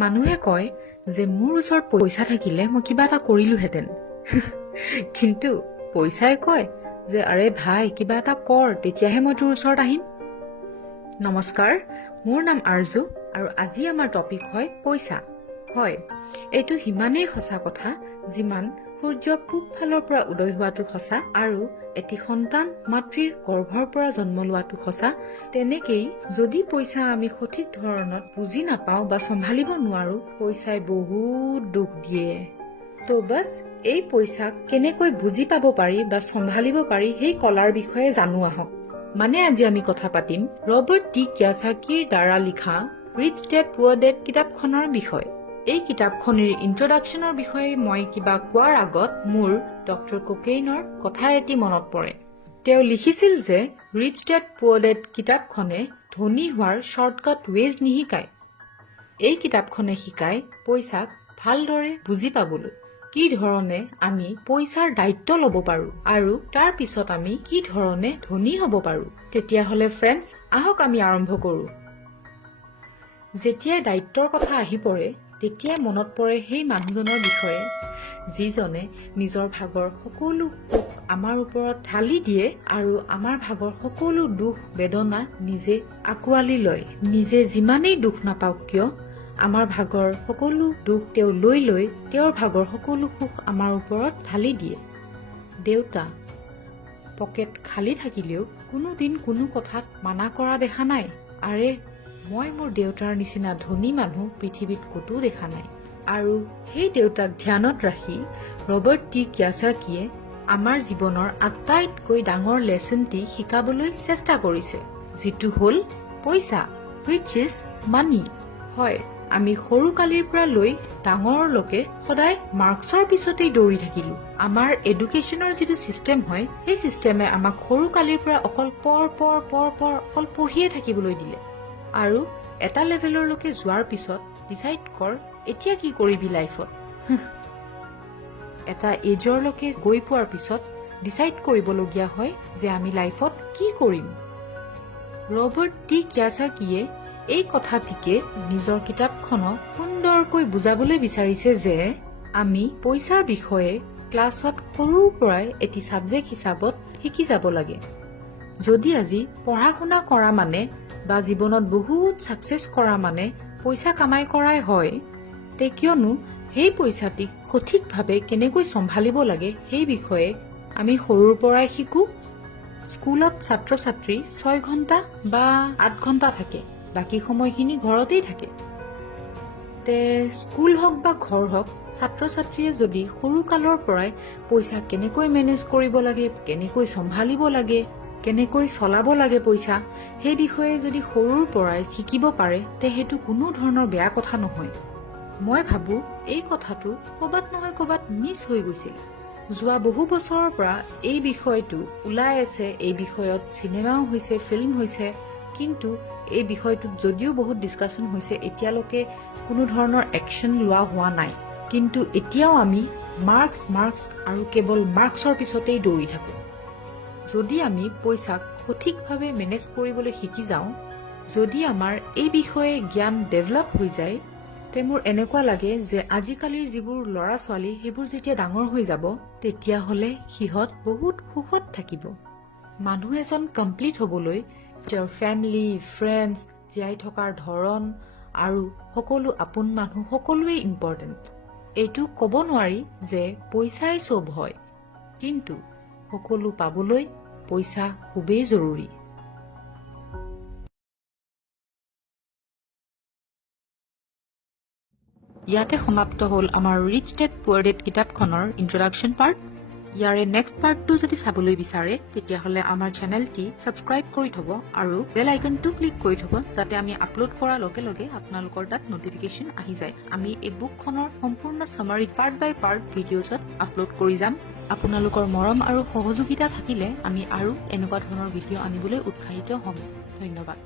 মানুহে কয় যে মোৰ ওচৰত পইচা থাকিলে মই কিবা এটা কৰিলোহেঁতেন কিন্তু পইচাই কয় যে আৰে ভাই কিবা এটা কৰ তেতিয়াহে মই তোৰ ওচৰত আহিম। নমস্কাৰ, মোৰ নাম আৰজু আৰু আজি আমাৰ টপিক হয় পইচা। হয়, এইটো সিমানেই সঁচা কথা যিমান সূৰ্য পূব ফালৰ পৰা উদয় হোৱাটো সঁচা আৰু এটি সন্তান মাতৃৰ গৰ্ভৰ পৰা জন্ম লোৱাটো সঁচা। তেনেকেই যদি পইচা আমি সঠিক ধৰণত বুজি নাপাওঁ বা চম্ভালিব নোৱাৰো, পইচাই বহুত দুখ দিয়ে। তো বাছ এই পইচাক কেনেকৈ বুজি পাব পাৰি বা চম্ভালিব পাৰি সেই কলাৰ বিষয়ে জানো আহক। মানে আজি আমি কথা পাতিম ৰবাৰ্ট টি কিয়চাকিৰ দ্বাৰা লিখা ৰিচ ডেড পুৱাৰ ডেড কিতাপখনৰ বিষয়ে। এই কিতাপখনৰ ইন্ট্ৰডাকশ্যনৰ বিষয়ে মই কিবা কোৱাৰ আগত মোৰ ডক্টৰ কোকেইনৰ কথা এটি মনত পৰে। তেওঁ লিখিছিল যে ৰিচ ডেড পুৱাৰ ডেড কিতাপখনে ধনী হোৱাৰ শ্বৰ্টকাট ৱেজ নিশিকায়। এই কিতাপখনে শিকায় পইচাক ভালদৰে বুজি পাবলৈ, কি ধৰণে আমি পইচাৰ দায়িত্ব ল'ব পাৰো আৰু তাৰ পিছত আমি কি ধৰণে ধনী হ'ব পাৰো। তেতিয়াহ'লে ফ্ৰেণ্ডছ, আহক আমি আৰম্ভ কৰো। যেতিয়াই দায়িত্বৰ কথা আহি পৰে তেতিয়াই মনত পৰে সেই মানুহজনৰ বিষয়ে যিজনে নিজৰ ভাগৰ সকলো সুখ আমাৰ ওপৰত ঢালি দিয়ে আৰু আমাৰ ভাগৰ সকলো দুখ বেদনা নিজে আঁকোৱালি লয়। নিজে যিমানেই দুখ নাপাওক কিয় আমাৰ ভাগৰ সকলো দুখ তেওঁ লৈ তেওঁৰ ভাগৰ সকলো সুখ আমাৰ ওপৰত ঢালি দিয়ে। দেউতা পকেট খালী থাকিলেও কোনোদিন কোনো কথাত মানা কৰা দেখা নাই। আৰে মই মোৰ দেউতাৰ নিচিনা ধনী মানুহ পৃথিৱীত ক'তো দেখা নাই। আৰু সেই দেউতাক ধ্যানত ৰাখি ৰবাৰ্ট টি কিয়চাকিয়ে আমাৰ জীৱনৰ আটাইতকৈ ডাঙৰ লেচনটি শিকাবলৈ চেষ্টা কৰিছে, যিটো হ'ল পইচা, হুইচ ইজ মানি। হয়, আমি সৰু কালিৰ পৰা লৈ ডাঙৰলৈকে সদায় মাৰ্কছৰ পিছতেই দৌৰি থাকিলো। আমাৰ এডুকেশ্যনৰ যিটো চিষ্টেম হয় সেই চিষ্টেমে আমাক সৰু কালিৰ পৰা অকল অকল পঢ়িয়ে থাকিবলৈ দিলে আৰু এটা লেভেললৈকে যোৱাৰ পিছত ডিচাইড কৰ এতিয়া কি কৰিবি লাইফত। এটা এজৰলৈকে গৈ পোৱাৰ পিছত ডিচাইড কৰিবলগীয়া হয় যে আমি লাইফত কি কৰিম। ৰবাৰ্ট টি কিয়চাকিয়ে এই কথাটিকে নিজৰ কিতাপখনক সুন্দৰকৈ বুজাবলৈ বিচাৰিছে যে আমি পইচাৰ বিষয়ে ক্লাছত সৰুৰ পৰাই এটি ছাবজেক্ট হিচাপত শিকি যাব লাগে। যদি আজি পঢ়া শুনা কৰা মানে বা জীৱনত বহুত ছাকচেছ কৰা মানে পইচা কামাই কৰাই হয়, তে কিয়নো সেই পইচাটিক সঠিকভাৱে কেনেকৈ চম্ভালিব লাগে সেই বিষয়ে আমি সৰুৰ পৰাই শিকো। স্কুলত ছাত্ৰ ছাত্ৰী 6 ঘণ্টা বা 8 ঘণ্টা থাকে, বাকী সময়খিনি ঘৰতেই থাকে। তে স্কুল হওক বা ঘৰ হওক, ছাত্ৰ ছাত্ৰীয়ে যদি সৰু কালৰ পৰাই পইচা কেনেকৈ মেনেজ কৰিব লাগে, কেনেকৈ চম্ভালিব লাগে, কেনেকৈ চলাব লাগে পইচা, সেই বিষয়ে যদি সৰুৰ পৰাই শিকিব পাৰে তে সেইটো কোনো ধৰণৰ বেয়া কথা নহয়। মই ভাবো এই কথাটো ক'বাত নহয় ক'বাত মিছ হৈ গৈছিল। যোৱা বহু বছৰৰ পৰা এই বিষয়টো ওলাই আছে, এই বিষয়ত চিনেমাও হৈছে, ফিল্ম হৈছে, কিন্তু এই বিষয়টোত যদিও বহুত ডিছকাশ্যন হৈছে এতিয়ালৈকে কোনো ধৰণৰ একশ্যন লোৱা হোৱা নাই। কিন্তু এতিয়াও আমি মাৰ্কছ আৰু কেৱল মাৰ্কছৰ পিছতেই দৌৰি থাকোঁ। যদি আমি পইচাক সঠিকভাৱে মেনেজ কৰিবলৈ শিকি যাওঁ, যদি আমাৰ এই বিষয়ে জ্ঞান ডেভেলপ হৈ যায়, তে মোৰ এনেকুৱা লাগে যে আজিকালিৰ যিবোৰ ল'ৰা ছোৱালী সেইবোৰ যেতিয়া ডাঙৰ হৈ যাব তেতিয়াহ'লে সিহঁত বহুত সুখত থাকিব। মানুহ এজন কমপ্লিট হ'বলৈ তেওঁৰ ফেমিলি, ফ্ৰেণ্ডছ, জীয়াই থকাৰ ধৰণ আৰু সকলো আপোন মানুহ সকলোৱেই ইম্পৰ্টেণ্ট। এইটো ক'ব নোৱাৰি যে পইচাই চব হয়, কিন্তু সকলো পাবলৈ পইচা খুবেই জৰুৰী। ইয়াতে সমাপ্ত হ'ল আমাৰ ৰিচ ডেড পুৱাৰ ডেড কিতাপখনৰ ইন্ট্ৰডাকশ্যন পাৰ্ট। ইয়াৰে নেক্সট পাৰ্টটো যদি চাবলৈ বিচাৰে তেতিয়াহ'লে আমাৰ চেনেলটি ছাবস্ক্ৰাইব কৰি থ'ব আৰু বেল আইকনটো ক্লিক কৰি থ'ব, যাতে আমি আপলোড কৰাৰ লগে লগে আপোনালোকৰ তাত নটিফিকেশ্যন আহি যায়। আমি এই বুকখনৰ সম্পূৰ্ণ চামাৰী পাৰ্ট বাই পাৰ্ট ভিডিঅ'ছত আপলোড কৰি যাম। আপোনালোকৰ মৰম আৰু সহযোগিতা থাকিলে আমি আৰু এনেকুৱা ধৰণৰ ভিডিঅ' আনিবলৈ উৎসাহিত হ'ম। ধন্যবাদ।